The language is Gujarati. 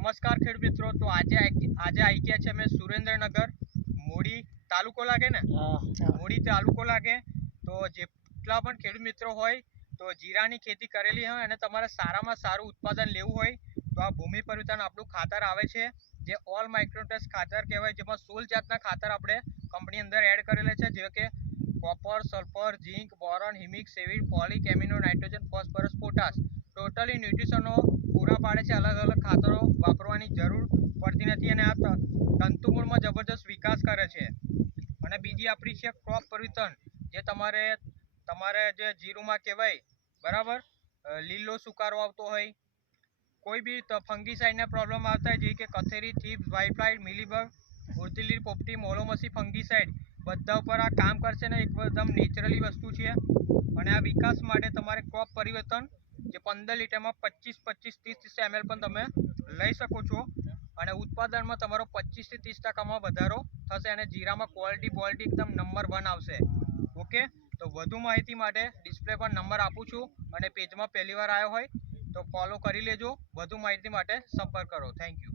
નમસ્કાર ખેડૂત મિત્રો, તો આજે આવી ગયા છે અમે સુરેન્દ્રનગર મોડી તાલુકો લાગે ને, મોડી તાલુકો લાગે. તો જેટલા પણ ખેડૂત મિત્રો હોય તો જીરાની ખેતી કરેલી હોય અને તમારે સારામાં સારું ઉત્પાદન લેવું હોય તો આ ભૂમિ પરિવર્તન આપણું ખાતર આવે છે, જે ઓલ માઇક્રોટેસ ખાતર કહેવાય, જેમાં 16 જાતના ખાતર આપણે કંપની અંદર એડ કરેલા છે, જેવા કે copper, sulphur, zinc, boron, humic, seaweed, folic, amino, nitrogen, phosphorus, potash totally ન્યુટ્રિશનો પૂરા પાડે છે. અલગ અલગ ખાતરો વાપરવાની જરૂર પડતી નથી અને આ તંતુમૂળમાં જબરદસ્ત વિકાસ કરે છે. અને બીજી આપણી છે ક્રોપ પરિવર્તન, જે તમારે જે જીરુમાં કહેવાય, બરાબર, લીલો સુકારો આવતો હોય, કોઈ બી ફંગીસાઇડના પ્રોબ્લેમ આવતા હોય, જેવી કે કથેરી, થીપ્સ, વ્હાઇટફ્લાય, મિલીબગ, ઉડતીલી પોપટી, મોલોમસી ફંગીસાઇડ બધા ઉપર આ કામ કરશે ને એકદમ નેચરલી વસ્તુ છે. અને આ વિકાસ માટે તમારે ક્રોપ પરિવર્તન જે 15 લીટરમાં 25, 30 ml પણ તમે લઈ શકો છો અને ઉત્પાદનમાં તમારો 25 થી 30% વધારો થશે અને જીરામાં ક્વોલિટી એકદમ નંબર 1 આવશે. ઓકે, તો વધુ માહિતી માટે ડિસ્પ્લે પર નંબર આપું છું અને પેજમાં પહેલી વાર આવ્યો હોય તો ફોલો કરી લેજો. વધુ માહિતી માટે સંપર્ક કરો. Thank you.